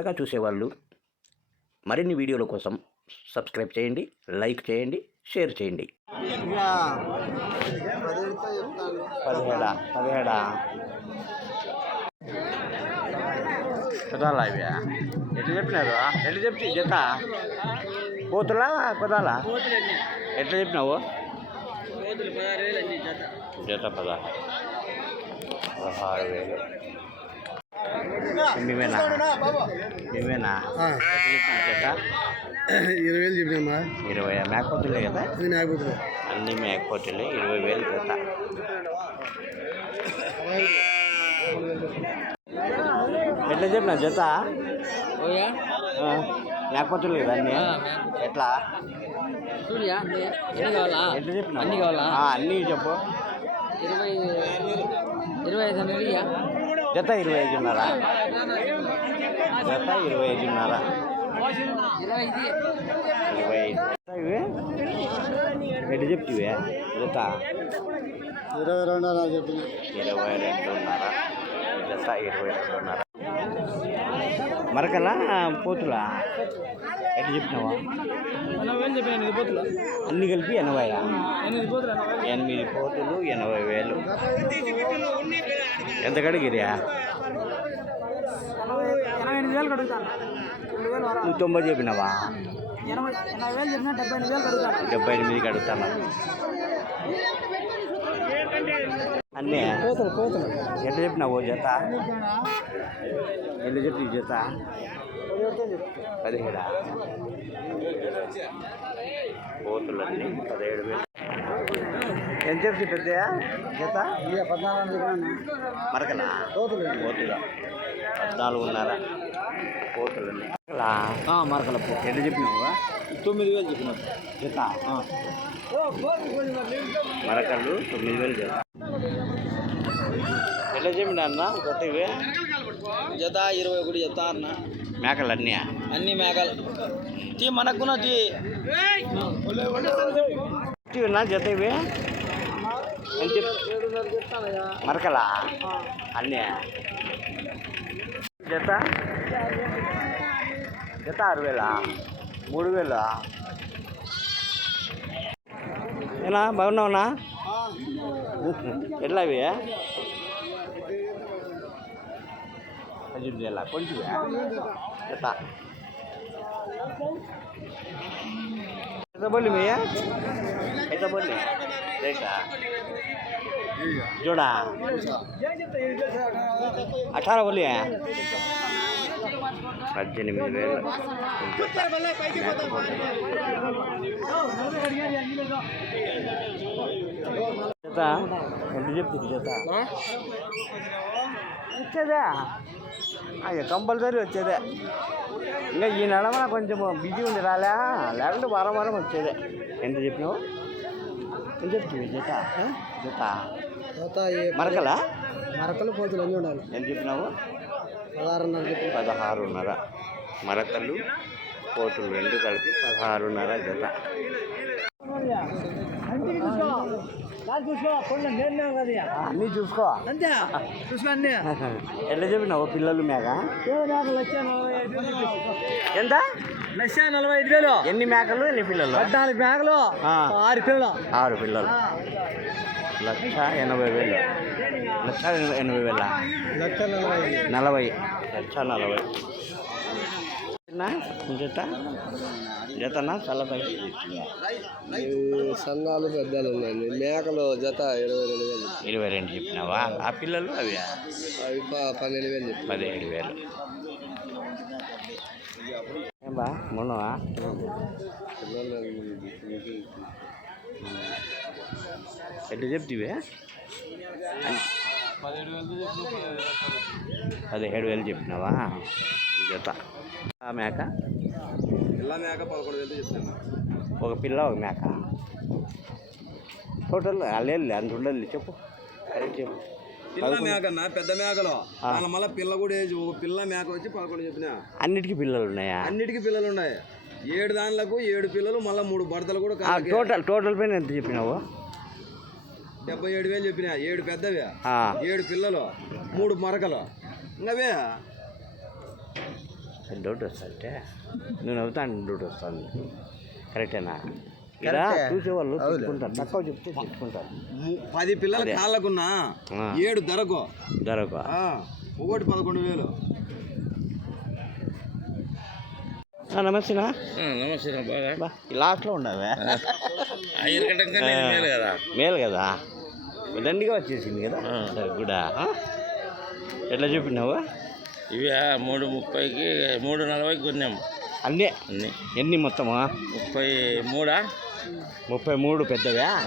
కొత్తగా చూసేవాళ్ళు. మరిన్ని వీడియోల కోసం సబ్స్క్రైబ్ చేయండి లైక్ చేయండి షేర్ చేయండి. పదిహేడా పదిహేడా. కుదాలా ఇవి? ఎట్లా చెప్పినారు? ఎట్లా చెప్తే జత. కోతులా కుదాలా? ఎట్లా చెప్పినావు? జత పదహారు. పదహారు వేలు. ఇరవై వేలు చెప్పినామా ఇరవై మేకపోతులే కదా? నాకపోతుంది అన్ని మేకపోతులే ఇరవై వేలు జత. ఎట్లా చెప్పిన జత? మేకపోతులు కదా అన్ని? ఎట్లా? చూడియా ఎన్ని కావాలా? ఎట్లా చెప్పిన అన్ని కావాలా? అన్నీ చెప్పు. ఇరవై ఇరవై ఐదు నెలయ్యా జత ఇరవై ఐదున్నర. జత ఇరవై ఐదున్నర. ఇరవై ఇవి? ఎట్లా చెప్తివే? జత? ఇరవై రెండు నాకు చెప్పిన. ఇరవై రెండున్నర. జత ఇరవై రెండున్నర. మరకలా పోతులా? ఎట్లా చెప్పినావా అన్ని కలిపి ఎనభై ఎనిమిది పోతులు ఎనిమిది పోతులు ఎనభై వేలు. ఎంత కడిగిరియా నువ్వు తొంభై చెప్పినావా? డెబ్బై ఎనిమిది కడుగుతాను డెబ్బై ఎనిమిదికి అడుగుతాను అన్నీ ఎట్లా చెప్పినావు జత? ఎట్లా చెప్పి జత? పదిహేడా? పోతులన్నీ పదిహేడు వేలు. ఎంత చెప్పి పెద్దయా జత ఇక పద్నాలుగు మరకనా? పోతులు. పోతులు? పద్నాలుగున్నర. పోతులన్నీ. మరకల ఎట్లా చెప్పినావు? తొమ్మిది వేలు చెప్పిన జత మరకలు తొమ్మిది వేలు జత ఎట్లా చెప్పినా అన్న? జత ఇవే జత ఇరవై ఒకటి జత అన్న. మేకలు అన్నీ అన్ని మేఘాలు తీ మనకున్న తీ. ఉన్నా జత ఇవి. మరకలా? అన్నీ. జత? జత ఆరు వేలా? మూడు వేలా? ఏనా బాగున్నావునా? ఎట్లా ఇవి? ಇದೆಯಲ್ಲ ಕೊಂಡ್ವಿ ಆಯ್ತಾ ಬನ್ನಿ ಮೇ ಆಯ್ತಾ ಬನ್ನಿ ರೇಟಾ ಜೋಡ ಅಠಾರ ಬಲ್ಲಿ పద్దెనిమిది వేల జత ఎంత చెప్తుంది జత వచ్చేదే? అయ్యో కంపల్సరీ వచ్చేదే. ఇంకా ఈ నడమ కొంచెం బిజీ ఉంది రాలే లేకుంటే వారం వారం వచ్చేదే. ఎంత చెప్పినావు? ఎంత చెప్తుంది జత? జత? మరకలా? మరకలు పోతులు అన్నీ ఉండాలి. ఎంత చెప్పినావు? పదహారున్నర చెప్పిన. పదహారున్నర. మరకలు పోతులు రెండు కలిపి పదహారున్నర జత. అన్నీ చూసుకో. అంతే చూసుకో అన్ని. ఎట్లా చెప్పినావు? పిల్లలు మేక? ఎంత? లక్ష నలభై ఐదు వేలు. ఎన్ని మేకలు ఎన్ని పిల్లలు? పద్నాలుగు ఆ. ఆరు పిల్లలు. ఆరు పిల్లలు. లక్ష ఎనభై వేలు. లక్ష ఎనభై వేల? లక్ష. నలభై. లక్ష నలభై. చిన్న జత జతనా ఈ సన్నాలు పెద్దలు ఉన్నాయి మేకలు జత ఇరవై రెండు వేలు. ఇరవై రెండు చెప్పినావా? ఆ పిల్లలు అవి? అవి పన్నెండు వేలు చెప్పి పదిహేడు వేలు. ఏం బా మొన్నవా? ఎట్లా చెప్తివే? పదిహేడు వేలు చెప్పినావా? జత ఆ మేక? పిల్ల మేక పదకొండు వేలు చెప్తాను ఒక పిల్ల ఒక మేక. టోటల్ లేదు అంత ఉండదు. చెప్పు. కరెక్ట్ చెప్పు. పిల్ల మేకన్నా పెద్ద మేకలు. మళ్ళీ పిల్ల కూడా వేసి ఒక పిల్ల మేక వచ్చి పదకొండు చెప్పిన. అన్నిటికీ పిల్లలు ఉన్నాయా? అన్నిటికీ పిల్లలు ఉన్నాయి. ఏడు దానిలకు ఏడు పిల్లలు మళ్ళీ మూడు బడతలు కూడా. టోటల్ టోటల్ పైన ఎంత చెప్పినావు? డెబ్బై ఏడు వేలు చెప్పిన. ఏడు పెద్దవి. ఏడు పిల్లలు. మూడు మరకలు. ఇంకవే డౌట్ వస్తుంటే నువ్వు నవ్వుతాను డౌట్ వస్తుంది. కరెక్టేనా? ఇలా. చూసేవాళ్ళు. తిట్టుకుంటారు తక్కువ చెప్తే తిట్టుకుంటారు. పది పిల్లల. కాళ్ళకున్నా. ఏడు ధరకు ధరకు ఒకటి పదకొండు వేలు. నమస్తేనా? నమస్తే బాగా. బా. లాస్ట్లో ఉండవే మేలు కదా. మేలు కదా? దండిగా వచ్చేసింది కదా? సరే కూడా ఆ? ఎట్లా చెప్పినావు ఇవి మూడు ముప్పైకి మూడు నలభైకి కొన్నాము. అన్నీ? అన్ని. ఎన్ని మొత్తమా? ముప్పై మూడా? ముప్పై మూడు పెద్దవా?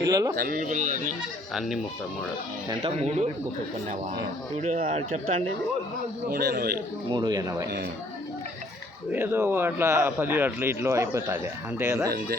పిల్లలు? తల్లి పిల్లలని. అన్ని ముప్పై మూడు. ఎంత? మూడు? ముప్పై కొన్నావా? ఆడ చెప్తా అండి. మూడు ఎనభై. మూడు ఎనభై. ఏదో అట్లా పది అట్లా ఇట్లా అయిపోతుంది. అంతే కదా? అంతే.